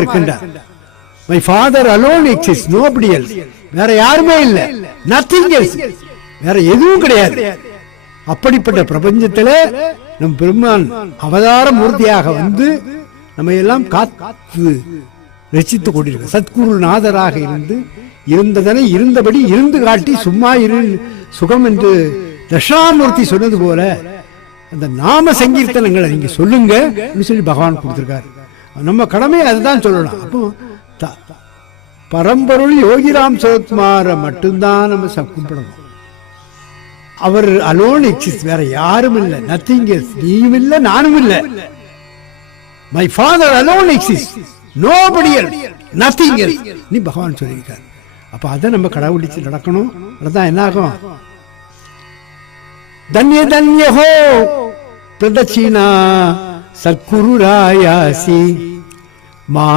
இருக்கின்றார். My father alone exist, nobody else, வேற யாருமே இல்லை, நத்திங் எல்ஸ், வேற எதுவும் கிடையாது. அப்படிப்பட்ட பிரபஞ்சத்தில் நம் பெருமான் அவதார மூர்த்தியாக வந்து நம்ம எல்லாம் காத்து ரசித்துக் கொண்டிருக்க சத்குருநாதராக இருந்து இருந்ததனை இருந்தபடி இருந்து காட்டி சும்மா இரு சுகம் என்று தட்சிணாமூர்த்தி சொன்னது போல அந்த நாம சங்கீர்த்தனங்களை நீங்க சொல்லுங்க சொல்லி பகவான் கொடுத்திருக்காரு. நம்ம கடமை அதுதான் சொல்லணும். அப்போ பரம்பொருள் யோகிராம் சரத்குமார மட்டும்தான் நம்ம கும்பிடணும். அவர் அலோன் எக்ஸிஸ்ட், வேற யாரும் இல்லை, நத்திங் எல்ஸ், நீயும் இல்லை நானும் இல்லை. My father alone exist, nobody else, nothing else நீ பகவான் சொல்லியிருக்காரு. அப்ப அதை நம்ம கடைபிடிச்சு நடக்கணும். அதுதான் என்ன ஆகும்? தன்ய தன்ய ஹோ பிரதட்சிணா சத்குரு ராயாசி மா